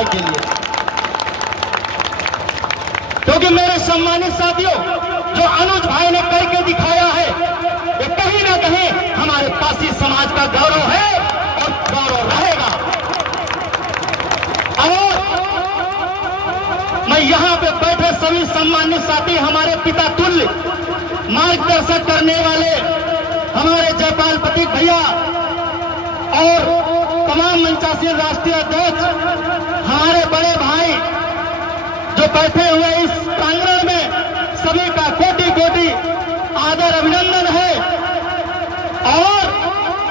न्याय के लिए। क्योंकि मेरे सम्मानित साथियों, जो अनुज भाई ने करके दिखाया है वो कहीं ना कहीं हमारे पासी समाज का गौरव है और गौरव रहेगा। और मैं यहां पे बैठे सभी सम्मानित साथी, हमारे पिता तुल्य मार्गदर्शक करने वाले हमारे जयपाल प्रतीक भैया और तमाम मंचासीन राष्ट्रीय अध्यक्ष, हमारे बड़े भाई जो बैठे हुए इस प्रांगण में, सभी का कोटि कोटि आदर अभिनंदन है। और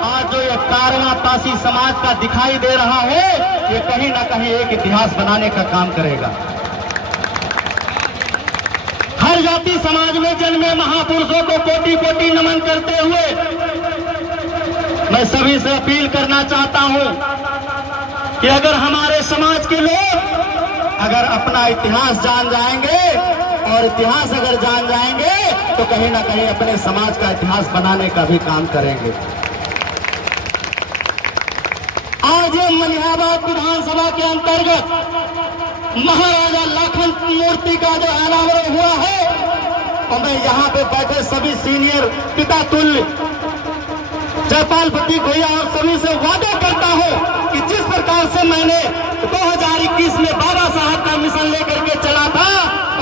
आज जो ये कारवां पासी समाज का दिखाई दे रहा है, ये कहीं ना कहीं एक इतिहास बनाने का काम करेगा। हर जाति समाज में जन्मे महापुरुषों को कोटि कोटि नमन करते हुए मैं सभी से अपील करना चाहता हूं कि अगर हमारे समाज के लोग अगर अपना इतिहास जान जाएंगे और इतिहास अगर जान जाएंगे तो कहीं ना कहीं अपने समाज का इतिहास बनाने का भी काम करेंगे। आज मलिहाबाद विधानसभा के अंतर्गत महाराजा लाखन मूर्ति का जो अनावरण हुआ है, और मैं यहाँ पे बैठे सभी सीनियर पिता तुल्य जयपाल प्रतीक भैया और सभी से वादा करता हूँ कि जिस प्रकार से मैंने 2021 में बाबा साहब का मिशन लेकर के चला था,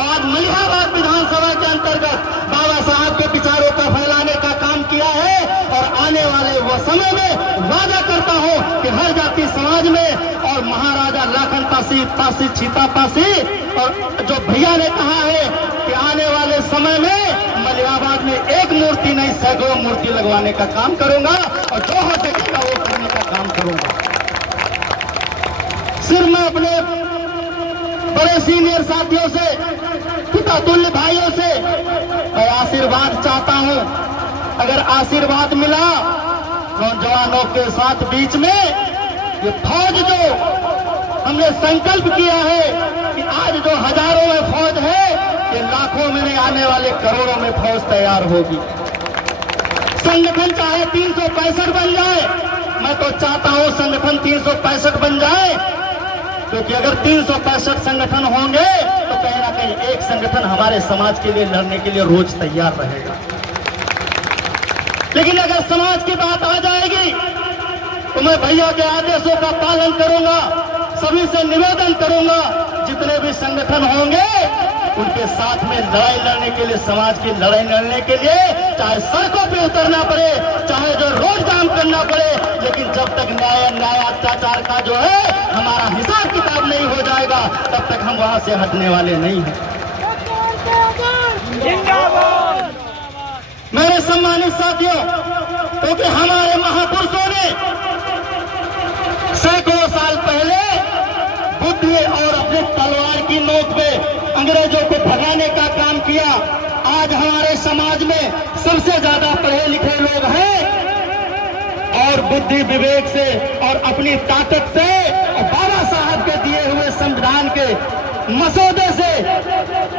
आज मलिहाबाद विधानसभा के अंतर्गत बाबा साहब के विचारों का फैलाने का काम किया है। और आने वाले वो समय में वादा करता हूँ कि हर जाति समाज में और महाराजा लाखन पासी छीता पासी और जो भैया ने कहा है कि आने वाले समय में मलिहाबाद में एक मूर्ति नहीं सैकड़ों मूर्ति लगवाने का काम करूंगा और जो हो सकेगा वो करने का काम करूंगा। सिर्फ मैं अपने बड़े सीनियर साथियों से, पिता तुल्य भाइयों से मैं आशीर्वाद चाहता हूं। अगर आशीर्वाद मिला नौजवानों के साथ बीच में, ये फौज जो हमने संकल्प किया है कि आज जो हजारों में फौज है, ये लाखों में नहीं, आने वाले करोड़ों में फौज तैयार होगी। संगठन चाहे 365 बन जाए, मैं तो चाहता हूं संगठन 365 बन जाए, क्योंकि अगर 365 संगठन होंगे तो कहीं ना कहीं एक संगठन हमारे समाज के लिए लड़ने के लिए रोज तैयार रहेगा। लेकिन अगर समाज की बात आ जाएगी तो मैं भैया के आदेशों का पालन करूंगा। सभी से निवेदन करूंगा, जितने भी संगठन होंगे उनके साथ में लड़ाई लड़ने के लिए, समाज की लड़ाई लड़ने के लिए, चाहे सड़कों पे उतरना पड़े, चाहे जो रोड जाम करना पड़े, लेकिन जब तक न्याय अत्याचार का जो है हमारा हिसाब किताब नहीं हो जाएगा, तब तक हम वहां से हटने वाले नहीं हैं। मेरे सम्मानित साथियों, क्योंकि हमारे महापुरुषों ने सैकड़ों साल पहले बुद्धि और अपने तलवार की नोक पे अंग्रेजों को भगाने का काम किया। आज हमारे समाज में सबसे ज्यादा पढ़े लिखे लोग हैं और बुद्धि विवेक से और अपनी ताकत से और बाबा साहब के दिए हुए संविधान के मसौदे से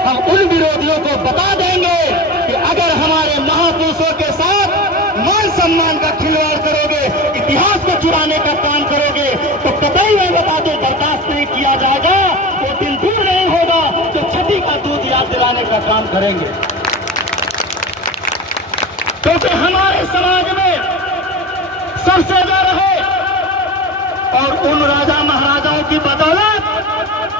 हम उन विरोधियों को बता देंगे कि अगर हमारे महापुरुषों के साथ मान सम्मान का खिलवाड़ करोगे, इतिहास को चुराने का काम करोगे, तो कतई मैं बता दूं बर्दाश्त नहीं किया जाएगा। वो दिन दूर नहीं होगा तो छठी का दूध याद दिलाने का काम करेंगे। क्योंकि हमारे समाज में सबसे ज्यादा है और उन राजा महाराजाओं की बदौलत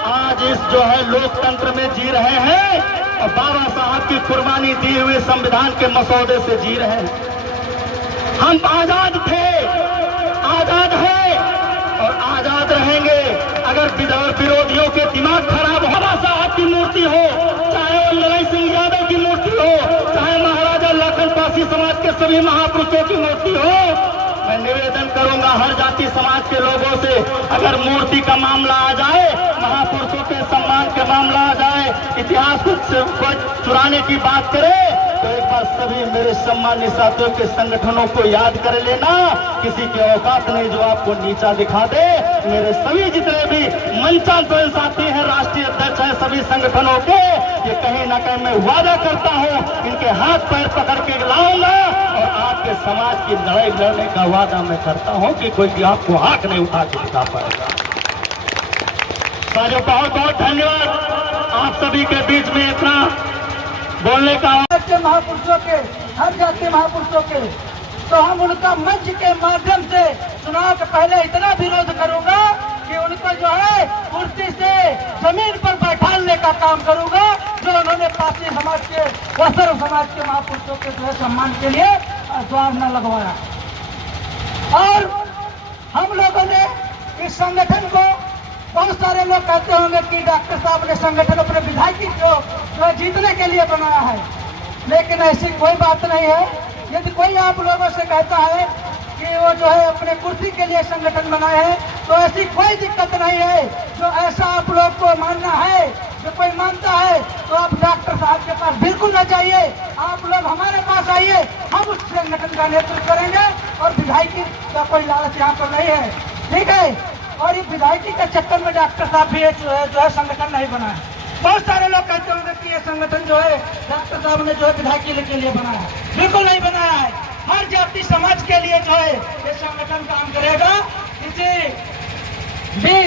आज इस जो है लोकतंत्र में जी रहे हैं और बाबा साहब की कुर्बानी दी हुए संविधान के मसौदे से जी रहे हैं। हम आजाद थे, आजाद है और आजाद रहेंगे। अगर विरोधियों के दिमाग खराब हो, बाबा साहब की मूर्ति हो, चाहे वो लड़ाई सिंह यादव की मूर्ति हो, चाहे महाराजा लाखन पासी समाज के सभी महापुरुषों की मूर्ति हो, मैं निवेदन करूंगा हर जाति समाज के लोगों से, अगर मूर्ति का मामला आ जाए, महापुरुषों के सम्मान का मामला आ जाए, इतिहास को चुराने की बात करे, तो एक बार सभी मेरे सम्मानित साथियों के संगठनों को याद कर लेना। किसी के औकात नहीं जो आपको नीचा दिखा दे। मेरे सभी जितने भी मंचांचल साथी हैं, राष्ट्रीय अध्यक्ष हैं सभी संगठनों के, ये कहीं ना कहीं मैं वादा करता हूं इनके हाथ पैर पकड़ के लाऊंगा और आपके समाज की लड़ाई लड़ने का वादा मैं करता हूं कि कोई आपको आंख नहीं उठा के दिखा पाएगा। साथियों बहुत बहुत धन्यवाद आप सभी के बीच में इतना बोलने का। महापुरुषों के, हर जाति महापुरुषों के, तो हम उनका मंच के माध्यम से चुनाव के पहले इतना विरोध करूंगा कि उनको जो है कुर्सी से जमीन पर बैठाने का काम करूंगा, जो उन्होंने पासी समाज के व सर्व समाज के महापुरुषों के जो है सम्मान के लिए द्वार न लगवाया। और हम लोगों ने इस संगठन को, बहुत सारे लोग कहते होंगे कि डॉक्टर साहब ने संगठन अपने विधायक जो जीतने के लिए बनाया है, लेकिन ऐसी कोई बात नहीं है। यदि कोई आप लोगों से कहता है कि वो जो है अपने कुर्सी के लिए संगठन बनाए हैं, तो ऐसी कोई दिक्कत नहीं है। जो ऐसा आप लोग को मानना है, जो कोई मानता है, तो आप डॉक्टर साहब के पास बिल्कुल न जाइए, आप लोग हमारे पास आइए, हम उस संगठन का नेतृत्व करेंगे। और विधायकी का कोई लालच यहाँ पर नहीं है, ठीक है। और ये विधायकी के चक्कर में डॉक्टर साहब भी जो है संगठन नहीं बना है। बहुत सारे लोग कहते होंगे कि ये संगठन जो है डॉक्टर साहब ने जो है विधायकी के लिए बनाया है, बिल्कुल नहीं बनाया है। हर जाति समाज के लिए जो है ये संगठन काम करेगा। किसी भी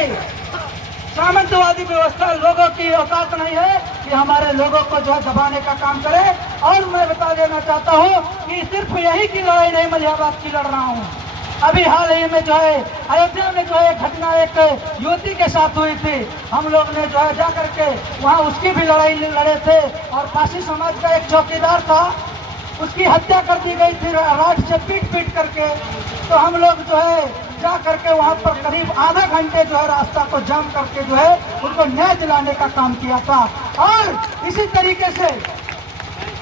सामंतवादी व्यवस्था लोगों की औकात नहीं है कि हमारे लोगों को जो है दबाने का काम करे। और मैं बता देना चाहता हूँ कि सिर्फ यही की लड़ाई नहीं मलिहाबाद की लड़ रहा हूँ। अभी हाल ही में जो है अयोध्या में जो है घटना एक युवती के साथ हुई थी, हम लोग ने जो है जा करके वहाँ उसकी भी लड़ाई लड़े थे। और पासी समाज का एक चौकीदार था, उसकी हत्या कर दी गई थी राड से पीट करके। तो हम लोग जो है जा करके वहाँ पर करीब आधा घंटे जो है रास्ता को जाम करके जो है उनको न्याय दिलाने का काम किया था। और इसी तरीके से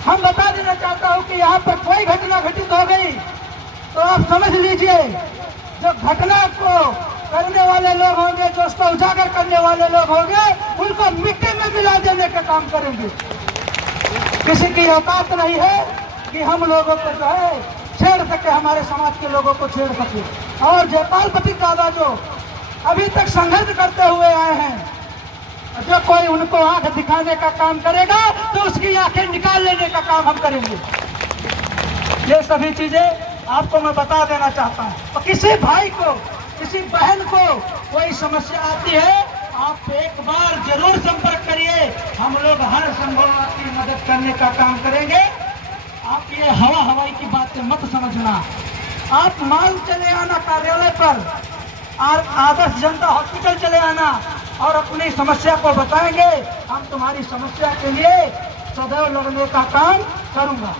हम बता देना चाहता हूँ कि यहाँ पर कोई घटना घटित हो गई तो आप समझ लीजिए, जो घटना को करने वाले लोग होंगे, जो उसको उजागर करने वाले लोग होंगे, उनको मिट्टी में मिला देने का काम करेंगे। किसी की औकात नहीं है कि हम लोगों को जो है छेड़ सके, हमारे समाज के लोगों को छेड़ सके। और जयपाल प्रतीक दादा जो अभी तक संघर्ष करते हुए आए हैं, जो कोई उनको आंख दिखाने का काम करेगा तो उसकी आंखें निकाल लेने का काम हम करेंगे। ये सभी चीजें आपको मैं बता देना चाहता हूँ। तो किसी भाई को, किसी बहन को कोई समस्या आती है, आप एक बार जरूर संपर्क करिए, हम लोग हर संभव आपकी मदद करने का काम करेंगे। आप ये हवाई की बातें मत समझना। आप मान चले आना कार्यालय पर, आदर्श जनता हॉस्पिटल चले आना और अपनी समस्या को बताएंगे। हम तुम्हारी समस्या के लिए सदैव लड़ने का काम करूंगा।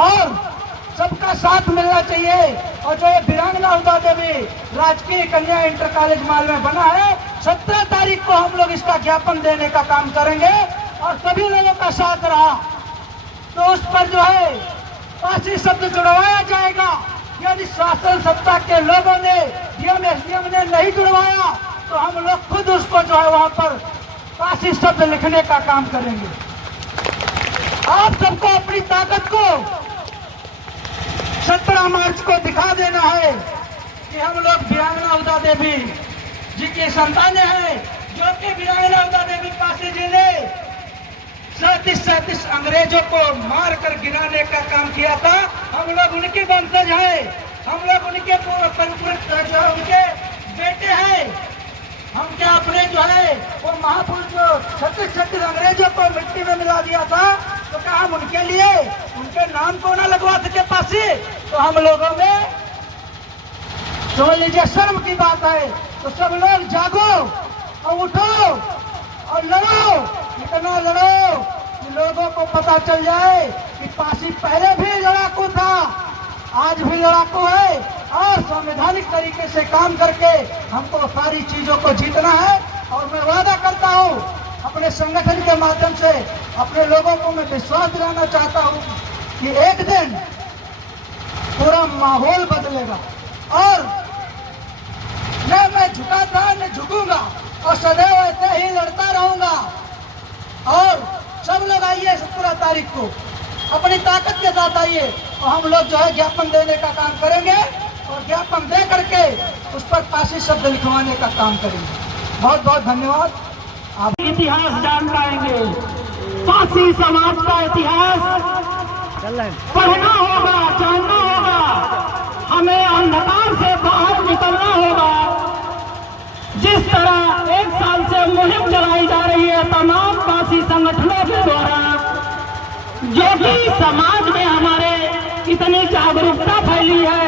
और सबका साथ मिलना चाहिए। और जो ये वीरांगना उदा देवी राजकीय कन्या इंटर कॉलेज माल में बना है, 17 तारीख को हम लोग इसका ज्ञापन देने का काम करेंगे। और सभी लोगों का साथ रहा तो उस पर जो है पासी शब्द जुड़वाया जाएगा। यदि शासन सत्ता के लोगों ने, डीएम एसडीएम ने नहीं जुड़वाया तो हम लोग खुद उसको जो है वहां पर पासी शब्द लिखने का काम करेंगे। आप सबको अपनी ताकत को 17 मार्च को दिखा देना है कि हम लोग वीरांगना उदा देवी जी की संतानें हैं, जो कि वीरांगना उदा देवी पासी जी ने 37 अंग्रेजों को मारकर गिराने का काम किया था। हम लोग उनके वंशज हैं, हम लोग उनके उनके बेटे हैं। हम क्या अपने जो है वो महापुरुष जो 36 अंग्रेजों को मिट्टी में मिला दिया था, तो क्या हम उनके लिए उनके नाम को ना लगवा सके पासी? तो हम लोगों में समझ लीजिए शर्म की बात है। तो सब लोग जागो और उठो और लड़ो, इतना लड़ो कि लोगों को पता चल जाए कि पासी पहले भी लड़ाकू था, आज भी लड़ाकू है। और संवैधानिक तरीके से काम करके हमको सारी चीजों को जीतना है। और मैं वादा करता हूँ अपने संगठन के माध्यम से अपने लोगों को मैं विश्वास दिलाना चाहता हूँ कि एक दिन पूरा माहौल बदलेगा। और न मैं झुका था न झुकूंगा और सदैव ऐसे ही लड़ता रहूंगा। और सब लोग आइए 17 तारीख को अपनी ताकत के साथ आइए और हम लोग जो है ज्ञापन देने का काम करेंगे और ज्ञापन दे करके उस पर पासी शब्द लिखवाने का काम करेंगे। बहुत बहुत धन्यवाद। आप इतिहास जान पाएंगे, पासी समाज का इतिहास पढ़ना होगा, जानना होगा, हमें अंधकार से बाहर निकलना होगा। जिस तरह 1 साल से मुहिम चला आदिवासी संगठनों के द्वारा, जो कि समाज में हमारे इतनी जागरूकता फैली है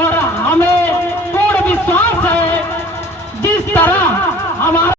और हमें पूर्ण विश्वास है जिस तरह हमारा